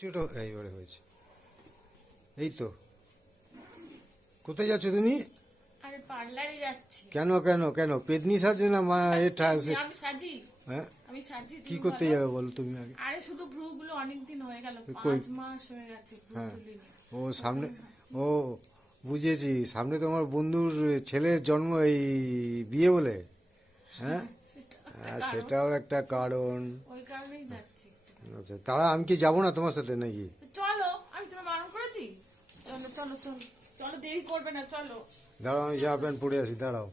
ছোট এইবারে হয়েছে। এই তো, কোথায় যাচ্ছ তুমি? আরে পার্লারে যাচ্ছি। কেন কেন কেন পেদনি সাজে না মা? এটা আছে। আমি সাজি। হ্যাঁ, আমি সাজি। কি করতে যাবে বলো তুমি আগে? আরে শুধু ভ্রু গুলো অনেকদিন হয়ে গেল, কই? 5 মাস হয়ে গেছে ভ্রু হ্যাঁ, তুলিনি। ও সামনে, ও বুঝেছি, সামনে তোমার বন্ধুর ছেলের জন্ম, এই বিয়ে বলে। হ্যাঁ, সেটাও একটা কারণ। ওই কারণেই যাচ্ছি। আচ্ছা, তারা আমি কি যাবো না তোমার সাথে নাকি? চলো, আমি তোমায় বারণ করেছি? চলো চলো চলো চলো, দেরি করবে না, চলো। দাঁড়াও, আমি জামা প্যান্ট পরে আসি, দাঁড়াও।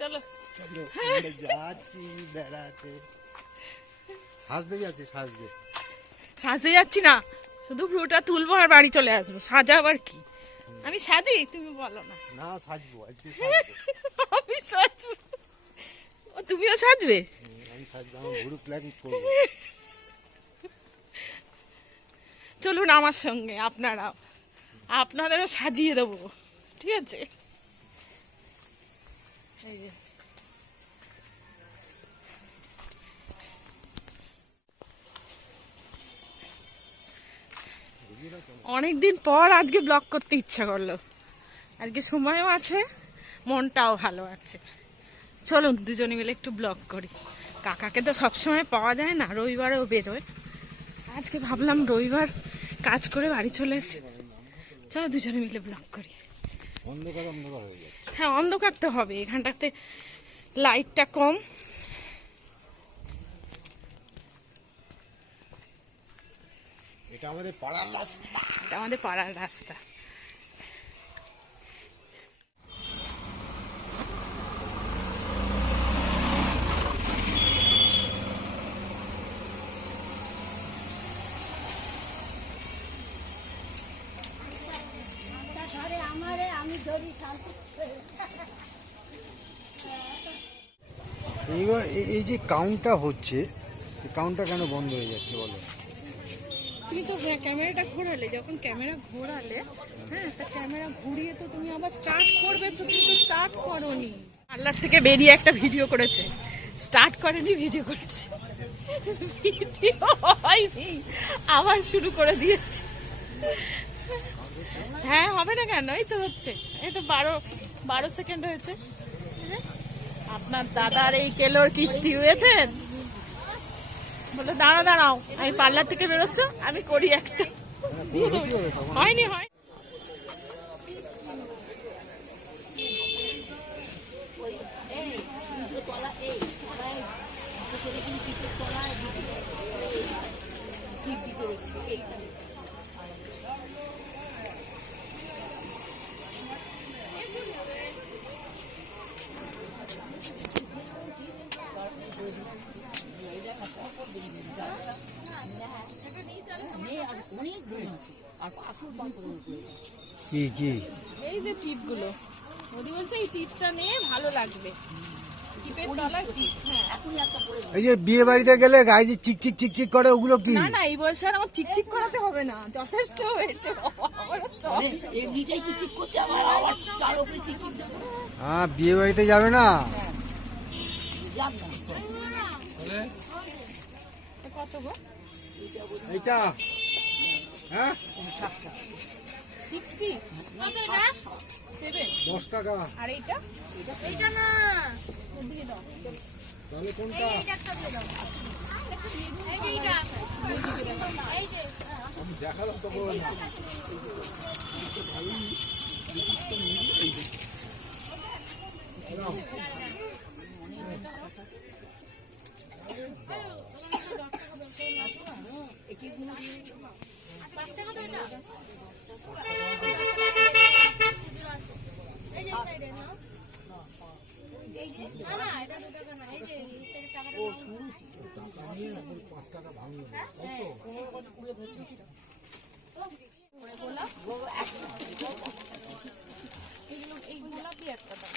চলো চলো, আমরা যাচ্ছি বেড়াতে। সাজতে যাচ্ছি, সাজতে। সাজতে যাচ্ছি না, শুধু ভ্রুটা তুলবো আর বাড়ি চলে আসবো। সাজা আবার কি? আমি সাজি, তুমি বলো না। না, সাজবো আজকে, সাজবো। আমি সাজবো, ও তুমিও সাজবে? আমি সাজবো, আমার ভুরু প্ল্যান করবো। চলুন আমার সঙ্গে, আপনাদেরও সাজিয়ে দেবো, ঠিক আছে? এই যে অনেকদিন পর আজকে ব্লগ করতে ইচ্ছা করলো। আজকে সময়ও আছে, মনটাও ভালো আছে। চলুন দুজনে মিলে একটু ব্লগ করি। কাকাকে তো সবসময় পাওয়া যায় না, রবিবারেও বেরোয়। আজকে ভাবলাম রবিবার কাজ করে বাড়ি চলে এসে, চলো দুজনে মিলে ব্লগ করি। অন্ধকার অন্ধকার হয়ে যাচ্ছে। হ্যাঁ, অন্ধকার তো হবে, এখানটাতে লাইটটা কম। এটা আমাদের পাড়ার রাস্তা। এটা আমাদের পাড়ার রাস্তা। এইবার এই যে কাউন্টটা হচ্ছে, কাউন্টটা কেন বন্ধ হয়ে যাচ্ছে বলো? তুমি তো ক্যামেরাটা ঘোরালে, যখন ক্যামেরা ঘোরালে, হ্যাঁ, তা ক্যামেরা ঘুরিয়ে তো তুমি আবার স্টার্ট করবে, তো তুমি তো স্টার্ট করোনি। পার্লার থেকে বেরিয়ে একটা ভিডিও করেছে, স্টার্ট করেনি, ভিডিও করেছে, ভিডিও হয়নি, আবার শুরু করে দিয়েছে। হ্যাঁ, হবে না কেন? এই তো হচ্ছে, এই তো 12 সেকেন্ড হয়েছে। আপনার দাদার এই কেলোর কীর্তি হয়েছেন। বলে দাঁড়াও, আমি পার্লার থেকে বেরোচ্ছ, আমি করি একটা। হয়নি, হয়। কি কি? এই যে টিপগুলো, মোদি বলছে এই টিপটা নিয়ে ভালো লাগবে। টিপের তলায় টিপ, হ্যাঁ। এই যে বিয়ে বাড়িতে গেলে গায়ে যে চিকচিক চিকচিক করে, ওগুলো কি? না না, এই বয়সে আর আমার চিকচিক করাতে হবে না, যথেষ্ট হয়েছে। এমনিতেই চিকচিক করছে, আবার তার উপরে চিকচিক দেবো। হ্যাঁ, বিয়ে বাড়িতে যাবে না? যাব না। কত গো? এইটা, হ্যাঁ, 60? 7? 10 টাকা। আর এইটা? এইটা না, তাহলে কোনটা? একটা দিয়ে দাও। এই যে এইটা, এই যে আমি দেখালাম তো, বলো না। পাঁচ টাকা তো এটা। এই যে সাইডে না, না না, এটা 2 টাকা না, এই যে এই সাইডে টাকাটা দাও। 5 টাকা ভাঙিয়ে এই গোলাপি একটা দাও।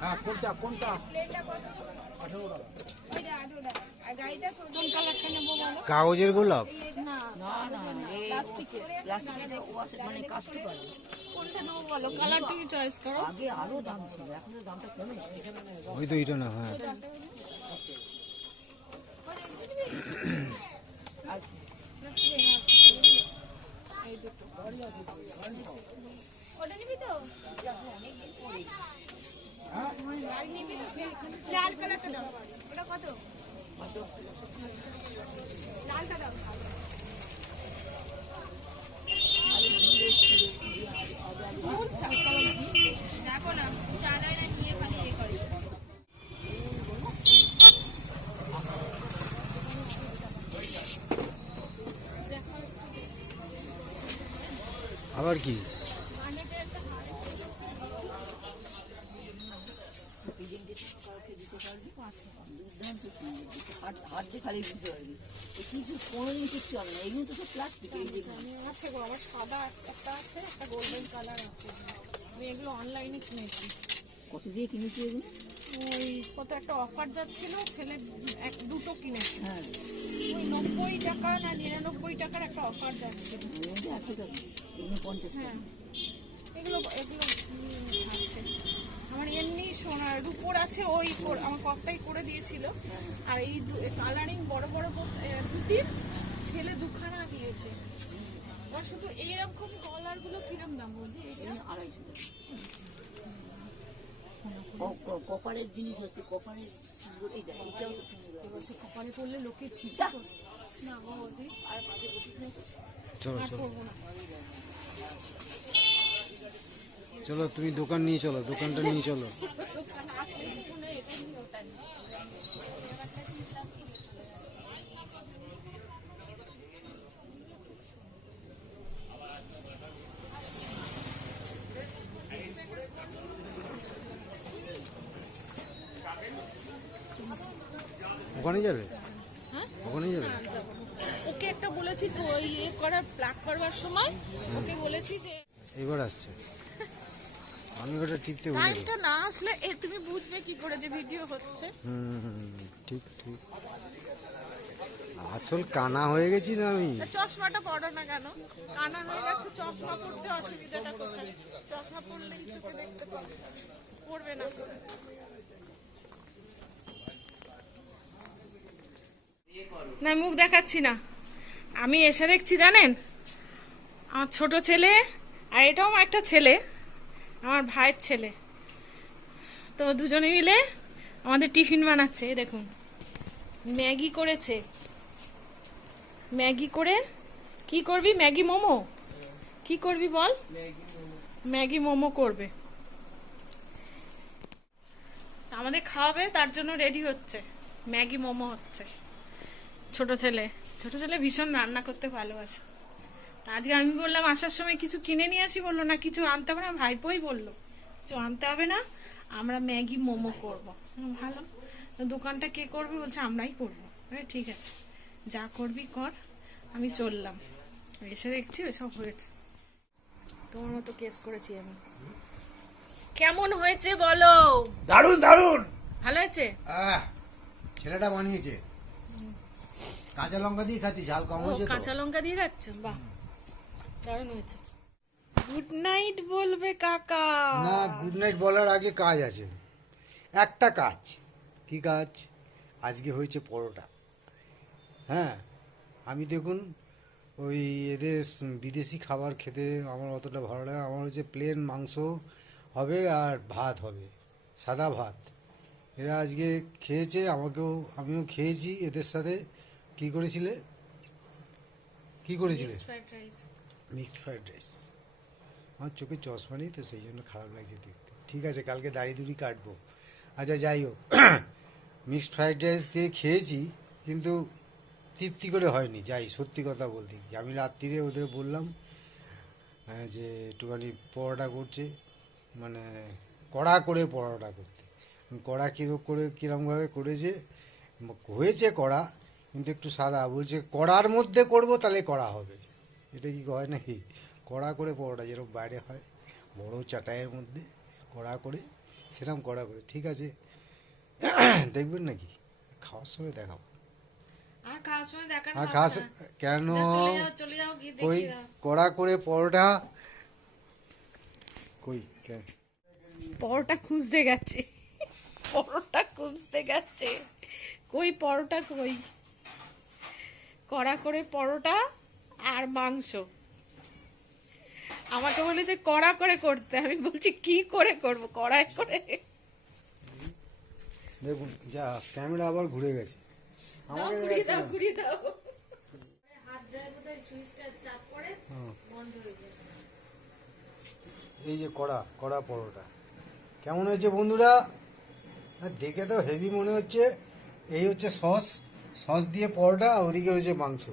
হ্যাঁ, কোনটা কোনটা? প্লেটটা কত? 18 টাকা। ওইটা 18 টাকা। কোন কালারটা নেবো বলো? কাগজের গোলাপ? না প্লাস্টিকের। প্লাস্টিকের মানে কাজতে পারে। কোনটা নেবো বলো? কালার তুমি চয়েস করো। আগে আরো দাম ছিল, এখন তো দামটা কমে গেছে। ওই তো এটা না, হ্যাঁ। ওটা নিবি তো? লাল নিবি তো? লাল কালারটা দাও। ওটা কত? লালটা দাও। দেখো না, চালায় না, নিয়ে খালি এ করে। আবার কি? হাত দিয়ে খালি দিতে পারবি, কিছু কোনোদিন কিচ্ছু হবে না, এগুলো তো সব প্লাস্টিক। এই যে আছে গো, আমার সাদা একটা আছে, একটা গোল্ডেন কালার আছে। আমি এগুলো অনলাইনে কিনেছি। কত দিয়ে কিনেছি এগুলো? ওই কত একটা অফার যাচ্ছিল, ছেলে দুটো কিনেছে। হ্যাঁ, ওই 90 টাকা না 99 টাকার একটা অফার যাচ্ছিল। এর মধ্যে 100 টাকা, এগুলো 50 টাকা। হ্যাঁ, এগুলো এগুলো আছে। আমার এমনি সোনার রূপোর আছে, ওই আমার কর্তাই করে দিয়েছিল। আর এই কালারিং বড় বড় দুটির ছেলে দুখানা দিয়েছে। আর শুধু এইরকম কলারগুলো কিরম দাম বলছি? এটা 250 টাকা। কপারের জিনিস হচ্ছে, কপারের এই দেখ, এটাও তো সুন্দর। এবার সে কপালে পড়লে লোকে ঠিক যা। না গো বৌদি, আর বাজে বলিস না, চলো আর চলো করবো না। চলো, তুমি দোকান নিয়ে চলো, দোকানটা নিয়ে চলো। দোকানে আসলে কিছু নেই, এটা নিয়ে ওটা নিয়ে। ওখানে যাবে? হ্যাঁ? ওখানে যাবে? ওকে একটা বলেছি তো, ওই ইয়ে করার প্লাগ করবার সময় ওকে বলেছি যে এবার আসছে, আমি ওটা টিপতে ভুলে গেছি। টাইমটা না আসলে তুমি বুঝবে কি করে যে ভিডিও হচ্ছে। ঠিক ঠিক। আসল কানা হয়ে গেছি না আমি। তা চশমাটা পড়ো না কেন? কানা হয়ে গেছে, চশমা পড়তে অসুবিধাটা কোথায়? চশমা পড়লেই চোখে দেখতে পাবে, পড়বে না। না, মুখ দেখাচ্ছি না। আমি এসে দেখছি জানেন, আমার ছোট ছেলে, আর এটাও আমার একটা ছেলে, আমার ভাইয়ের ছেলে, তো দুজনে মিলে আমাদের টিফিন বানাচ্ছে। এই দেখুন, ম্যাগি করেছে। ম্যাগি করে কি করবি? ম্যাগি মোমো? কি করবি বল? ম্যাগি মোমো করবে, আমাদের খাওয়াবে, তার জন্য রেডি হচ্ছে। ম্যাগি মোমো হচ্ছে। ছোট ছেলে ভীষণ রান্না করতে ভালোবাসে। আজকে আমি বললাম আসার সময় কিছু কিনে নিয়ে আসি, বললো না কিছু আনতে হবে না। ভাইপোই বললো কিছু আনতে হবে না, আমরা ম্যাগি মোমো করবো। ভালো, দোকানটা কে করবে? বলছে আমরাই করবো। ঠিক আছে, যা করবি কর, আমি চললাম। এসে দেখছি সব হয়েছে। তোমার মতো কেস করেছি আমি। কেমন হয়েছে বলো? দারুণ দারুণ, ভালো হয়েছে? ছেলেটা বানিয়েছে। কাঁচা লঙ্কা দিয়ে খাচ্ছি, ঝাল কম ও, হয়েছে তো। কাঁচা লঙ্কা দিয়ে রাখছ? বাহ, দারুণ হয়েছে। গুড নাইট বলবে কাকা? না, গুড নাইট বলার আগে কাজ আছে, একটা কাজ। কি কাজ? আজকে হয়েছে পরোটা। হ্যাঁ, আমি দেখুন ওই এদের বিদেশি খাবার খেতে আমার অতটা ভালো লাগে। আমার হচ্ছে প্লেন মাংস হবে আর ভাত হবে, সাদা ভাত। এরা আজকে খেয়েছে, আমিও খেয়েছি এদের সাথে। কি করেছিলে? Fried rice. Mixed fried rice. আমার চোখে চশমা নেই তো, সেই জন্য খারাপ লাগছে দেখতে। ঠিক আছে, কালকে দাড়ি দুড়ি কাটবো। আচ্ছা, যাই হোক, মিক্সড ফ্রাইড রাইস দিয়ে খেয়েছি, কিন্তু তৃপ্তি করে হয়নি। যাই, সত্যি কথা বলতে কি, আমি রাত্রিরে ওদের বললাম যে একটুখানি পরোটা করছে, মানে কড়া করে পরোটা করতে। কড়া কীরকমভাবে করেছে, হয়েছে কড়া, কিন্তু একটু সাদা। বলছে কড়ার মধ্যে করব, তাহলে কড়া হবে। এটা কি হয় নাকি? কড়া করে পরোটা যেরকম বাইরে হয়, বড় চাটাইয়ের মধ্যে কড়া করে, সেরকম কড়া করে। ঠিক আছে, দেখবেন নাকি? খাওয়ার সময় দেখাবো। আর খাওয়ার সময় দেখানো আর হবে খাস না। কেন যা, চলে যাও গিয়ে কই দেখিয়ে দাও। কড়া করে পরোটা কই পরোটা খুঁজতে গেছে, পরোটা খুঁজতে গেছে, কই পরোটা কই, কড়া করে পরোটা আর মাংস। আমাকে বলেছে কড়া করে করতে, আমি বলছি কি করে করব, কড়াই করে। দেখুন যা ক্যামেরা আবার ঘুরে গেছে দাও, আমাকে ঘুরিয়ে দেখাচ্ছে দাও, না। ঘুরিয়ে দাও। হাত দেয় বোধহয় সুইচটা চাপ করে হুম। বন্ধ হয়ে যায়। এই যে কড়া কড়া পরোটা কেমন হয়েছে বন্ধুরা? না, দেখে তো হেভি মনে হচ্ছে। এই হচ্ছে সস, সস দিয়ে পরোটা, আর ওদিকে রয়েছে মাংস।